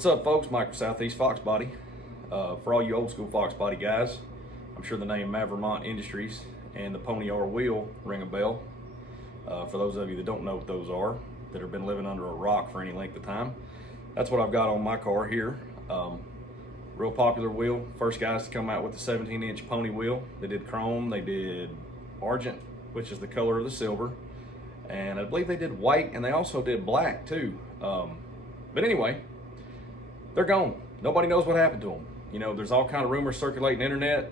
What's up, folks? Mike from Southeast Foxbody. For all you old school Foxbody guys, I'm sure the name Mavromont Industries and the Pony R wheel ring a bell. For those of you that don't know what those are, that have been living under a rock for any length of time, that's what I've got on my car here. Real popular wheel. First guys to come out with the 17-inch pony wheel. They did chrome, they did argent, which is the color of the silver, and I believe they did white, and they also did black too. But anyway, they're gone. Nobody knows what happened to them. You know, there's all kind of rumors circulating the internet,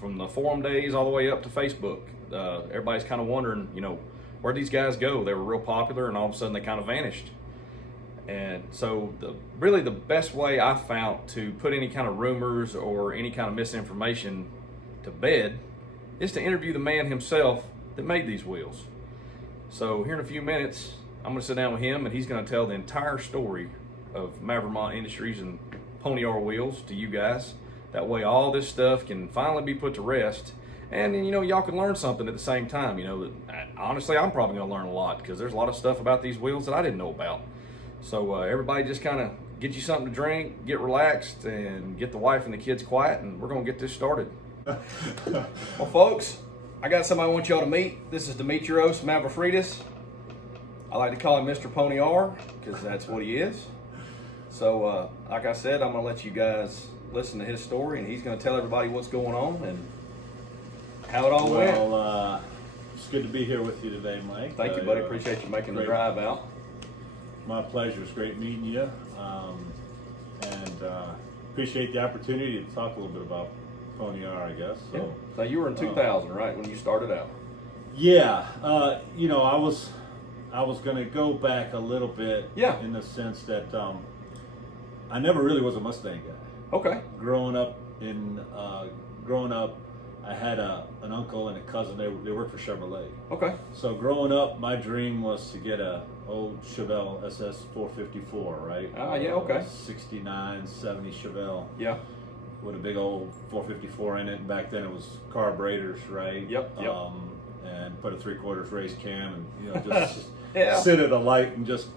from the forum days all the way up to Facebook. Everybody's kind of wondering, you know, where'd these guys go? They were real popular, and all of a sudden they kind of vanished. And so really the best way I found to put any kind of rumors or any kind of misinformation to bed is to interview the man himself that made these wheels. So here in a few minutes, I'm going to sit down with him, and he's going to tell the entire story of Mavromont Industries and Pony R wheels to you guys. That way all this stuff can finally be put to rest, and then, you know, y'all can learn something at the same time. You know, honestly, I'm probably going to learn a lot, because there's a lot of stuff about these wheels that I didn't know about. So everybody just kind of get you something to drink, get relaxed, and get the wife and the kids quiet, and we're going to get this started. Well, folks, I got somebody I want y'all to meet. This is Demetrios Mavrofrides. I like to call him Mr. Pony R, because that's what he is. So, like I said, I'm going to let you guys listen to his story, and he's going to tell everybody what's going on and how it all went. Well, it's good to be here with you today, Mike. Thank you, buddy. Appreciate you making the drive out. My pleasure. It's great meeting you, and appreciate the opportunity to talk a little bit about Pony R, I guess. So, yeah. So you were in 2000, right, when you started out? Yeah. You know, I was going to go back a little bit. Yeah. In the sense that I never really was a Mustang guy. Okay. Growing up, I had an uncle and a cousin. They worked for Chevrolet. Okay. So growing up, my dream was to get a old Chevelle SS 454, right? Yeah, okay. 69, 70 Chevelle. Yeah. With a big old 454 in it. And back then it was carburetors, right? Yep. And put a 3/4 race cam, and, you know, just yeah. sit at a light and just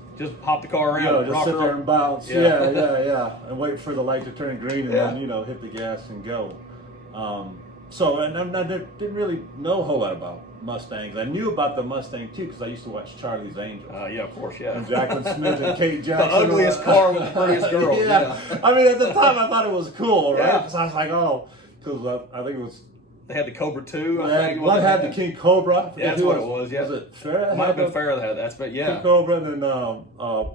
hop the car around, you know, and just rock sit her there up. and bounce. Yeah. And wait for the light to turn green, and Yeah. then, you know, hit the gas and go. So, and I didn't really know a whole lot about Mustangs. I knew about the Mustang too, because I used to watch Charlie's Angels. Yeah, of course, yeah. And Jacqueline Smith and Kate Jackson. The ugliest car with the prettiest girl. Yeah. I mean, at the time I thought it was cool, right? Yeah. So I was like, oh, because I think it was. They had the Cobra 2. One had the King Cobra. Yeah, that's what it was. Yeah. Was it Farrah? It might have been Farrah that had that, but yeah. King Cobra, and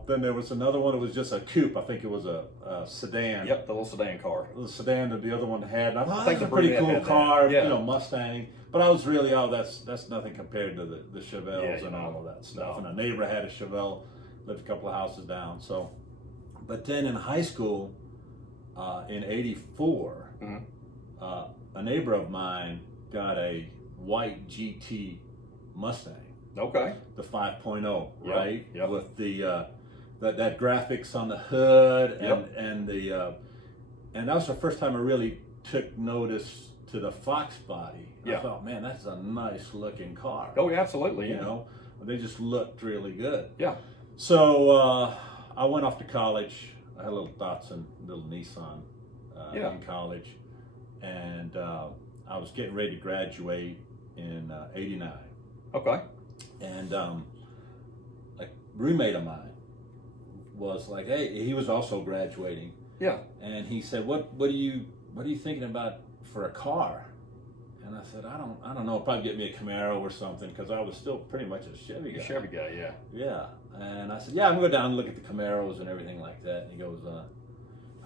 then there was another one that was just a coupe. I think it was a sedan. Yep, the little sedan car. The sedan that the other one had. And I thought, think that's a the pretty brunette cool had that. car, Yeah. you know, Mustang. But I was really, that's nothing compared to the Chevelles and all of that stuff. No. And a neighbor had a Chevelle, lived a couple of houses down. So, but then in high school, in '84, a neighbor of mine got a white GT Mustang. Okay. The 5.0, Yep, right? yep. With the that graphics on the hood, Yep. and that was the first time I really took notice to the Foxbody. Yeah. I thought, man, that's a nice looking car. Oh, yeah, absolutely. You Yeah. know, they just looked really good. Yeah. So I went off to college. I had a little Datsun, little Nissan Yeah. in college, and I was getting ready to graduate in '89. Okay. And a roommate of mine was like, hey, he was also graduating, Yeah. and he said, what are you thinking about for a car? And I said, I don't know, probably get me a Camaro or something, because I was still pretty much a Chevy guy. Chevy guy, yeah. Yeah. And I said, yeah, I'm going to go down and look at the Camaros and everything like that. And he goes,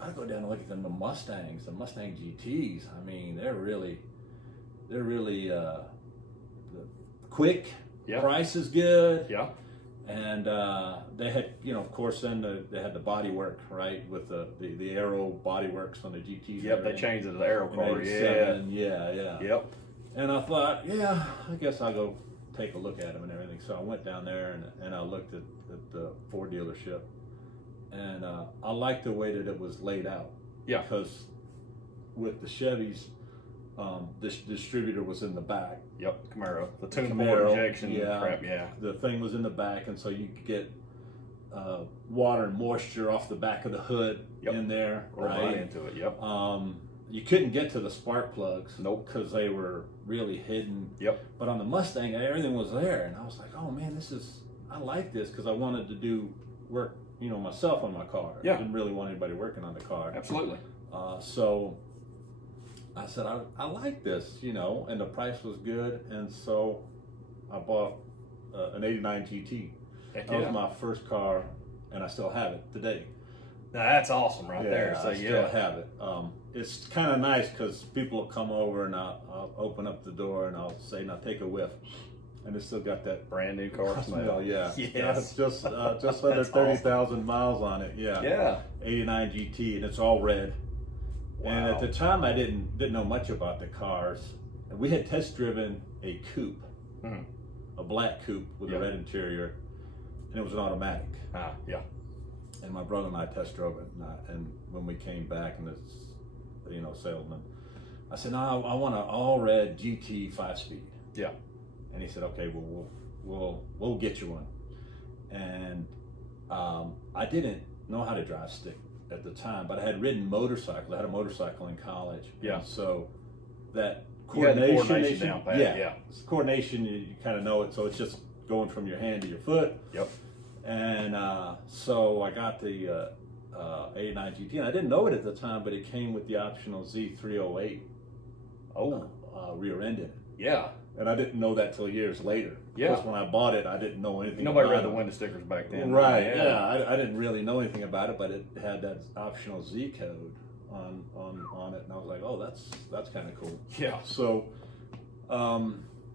I'll go down and look at the Mustangs, the Mustang GTs. I mean, they're really quick. Yeah. Price is good. Yeah. And they had, you know, of course, then they had the body work, right, with the aero body works on the GTs. Yep, they changed it to the Aero in car, yeah. 87. Yeah. Yep. And I thought, yeah, I guess I'll go take a look at them and everything. So I went down there and I looked at the Ford dealership, and I liked the way that it was laid out. Yeah. Because with the Chevys, this distributor was in the back. Yep, Camaro. The tune Camaro, board injection yeah. crap, yeah. The thing was in the back, and so you could get water and moisture off the back of the hood in there, right into it. Yep. You couldn't get to the spark plugs, Nope, because they were really hidden. Yep. But on the Mustang, everything was there, and I was like, oh man, I like this, because I wanted to do work, myself on my car. Yeah. I didn't really want anybody working on the car. Absolutely. So I said, I like this, and the price was good, and so I bought an '89 GT. Heck That yeah. was my first car, and I still have it today. Now, that's awesome right there. So I still have it. It's kind of nice because people will come over and I'll open up the door and I'll say, now take a whiff. And it's still got that brand new car smell. Yeah. Yes. Just under 30,000 miles on it. Yeah. Yeah. '89 GT, and it's all red. Wow. And at the time, I didn't know much about the cars. And we had test driven a coupe, a black coupe with a red interior, and it was an automatic. Yeah. And my brother and I test drove it, and when we came back, and this, salesman, I said, no, I want an all red GT 5-speed. Yeah. And he said, okay, we'll get you one. And I didn't know how to drive stick at the time, but I had ridden motorcycles. I had a motorcycle in college. Yeah. And so that coordination down pat. Yeah. It's coordination, you kind of know it. So it's just going from your hand to your foot. Yep. And so I got the '89 GT, and I didn't know it at the time, but it came with the optional Z308 rear end in it. Yeah. And I didn't know that till years later. Yeah. Because when I bought it, I didn't know anything Nobody about read it. the window stickers back then. Right, yeah. I didn't really know anything about it, but it had that optional Z code on it, and I was like, oh, that's kind of cool. Yeah. So,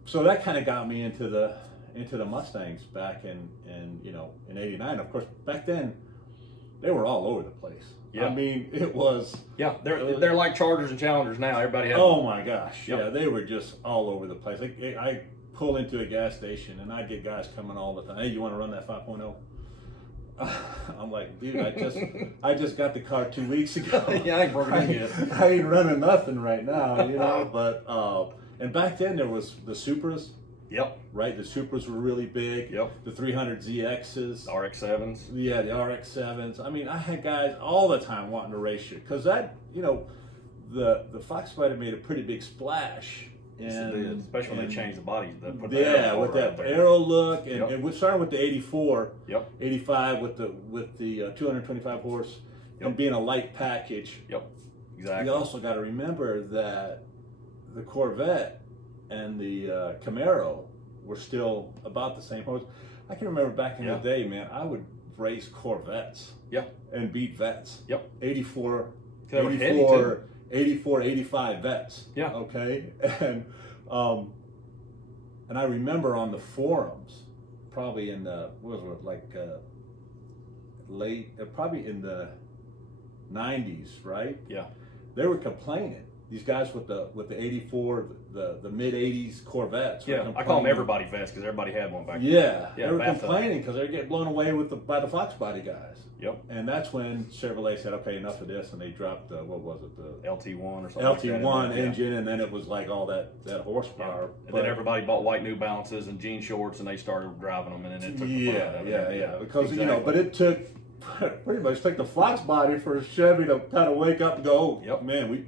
so that kind of got me into the Mustangs back in '89. Of course, back then they were all over the place. Yeah. I mean, it was. Yeah, they're like Chargers and Challengers now. Everybody has. Oh my gosh! Yep. Yeah, they were just all over the place. I pull into a gas station and I get guys coming all the time. Hey, you want to run that 5.0? I'm like, dude, I just got the car 2 weeks ago. Yeah, I ain't broken it yet. I ain't running nothing right now, But and back then there was the Supras. Yep. Right, the Supras were really big. Yep. The 300ZXs. RX-7s. Yeah, the RX-7s. I mean, I had guys all the time wanting to race you because the Foxbody made a pretty big splash. And, especially when they changed the body. With that aero look, and we started with the 84, 85 with the 225 horse, and being a light package. Yep, exactly. You also got to remember that the Corvette and the Camaro were still about the same horse. I can remember back in the day, man, I would race Corvettes. And beat Vets. 84, 85 Vets. Yeah. Okay. And I remember on the forums, probably in the probably in the 90s, right? Yeah. They were complaining. These guys with the 84, the mid 80s Corvettes. Yeah, I call them everybody vests because everybody had one back then. Yeah, they were complaining because they were getting blown away by the Foxbody guys. Yep. And that's when Chevrolet said, okay, enough of this, and they dropped what was it, the LT1 or something. LT1 engine, and then it was like all that horsepower. And then everybody bought white New Balances and jean shorts, and they started driving them, and then it took the fun out of it. Yeah. Because but it took pretty much the Foxbody for Chevy to kind of wake up and go, oh, man, we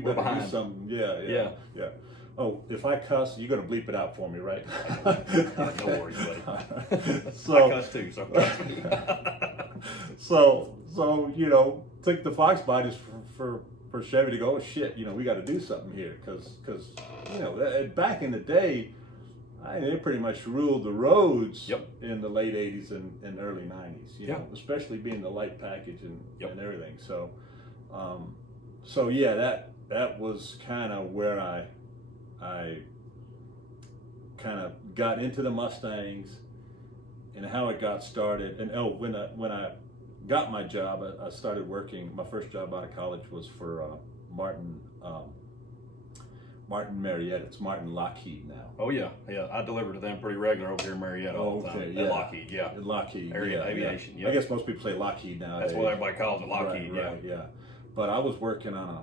better do something. Yeah. Oh, if I cuss, you're gonna bleep it out for me, right? No worries, buddy. So, I cuss too, so took the Foxbodies for Chevy to go, oh shit, we got to do something here, because back in the day, they pretty much ruled the roads in the late 80s and early 90s, you know, especially being the light package and everything. So, that was kind of where I kind of got into the Mustangs and how it got started. And when I got my job, I started working. My first job out of college was for Martin Marietta. It's Martin Lockheed now. Oh yeah. I deliver to them pretty regular over here in Marietta all the time. At Lockheed, Lockheed. Area Aviation. I guess most people say Lockheed now. That's what everybody calls it, Lockheed. Right. But I was working on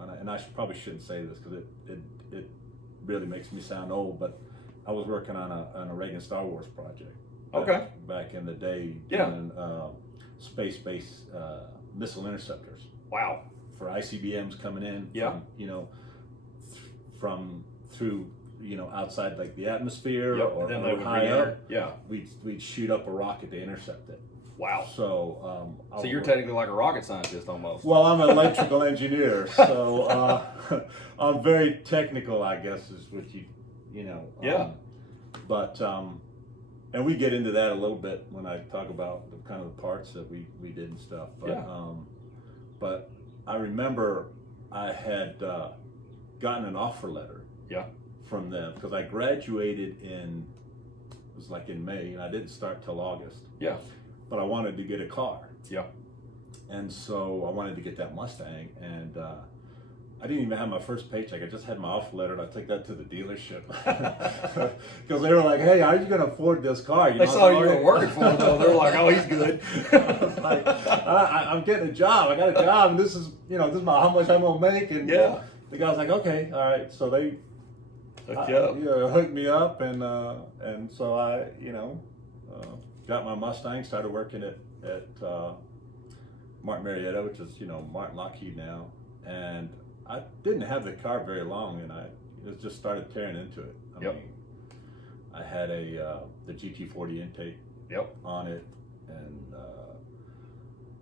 a, and I probably shouldn't say this because it really makes me sound old, but I was working on a Reagan Star Wars project. Okay. Back in the day, Yeah. doing space-based missile interceptors. Wow. For ICBMs coming in. Yeah. From, you know, from through, you know, outside like the atmosphere Yep. or And then they would high re-enter. up. Yeah. We'd shoot up a rocket to intercept it. Wow. So So you're technically like a rocket scientist almost. well, I'm an electrical engineer, so I'm very technical, I guess, is what you know. Yeah. But and we get into that a little bit when I talk about the kind of the parts that we did and stuff. But Yeah. But I remember I had gotten an offer letter. Yeah. From them because I graduated it was like in May, and I didn't start till August. Yeah. But I wanted to get a car. Yeah. And so I wanted to get that Mustang, and I didn't even have my first paycheck. I just had my offer letter, and I took that to the dealership because they were like, "Hey, how are you going to afford this car?" You They know, saw you were working for them, though. They were like, "Oh, he's good." I was like, I'm getting a job. I got a job, and this is about how much I'm going to make. And Yeah. the guy's like, "Okay, all right." So they hooked me up, and so I got my Mustang, started working at Martin Marietta, which is Martin Lockheed now, and I didn't have the car very long, and it just started tearing into it. I mean, I had the GT40 intake on it, and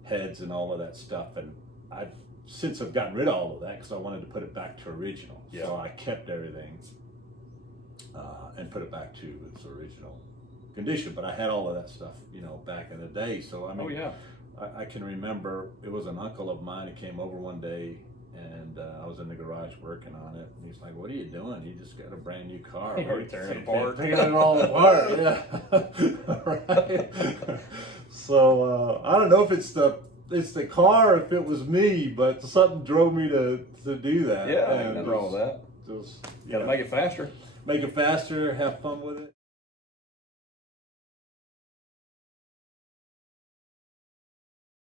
heads and all of that stuff, and I've since I've gotten rid of all of that because I wanted to put it back to original. So I kept everything and put it back to its original condition. But I had all of that stuff, back in the day. So I mean, I can remember it was an uncle of mine who came over one day, and I was in the garage working on it, and he's like, "What are you doing? You just got a brand new car. You're tearing it apart." Taking it all apart, yeah. Right. So I don't know if it's the car or if it was me, but something drove me to do that. Yeah, ain't nothing wrong with that. Just You gotta make it faster. Make it faster, have fun with it.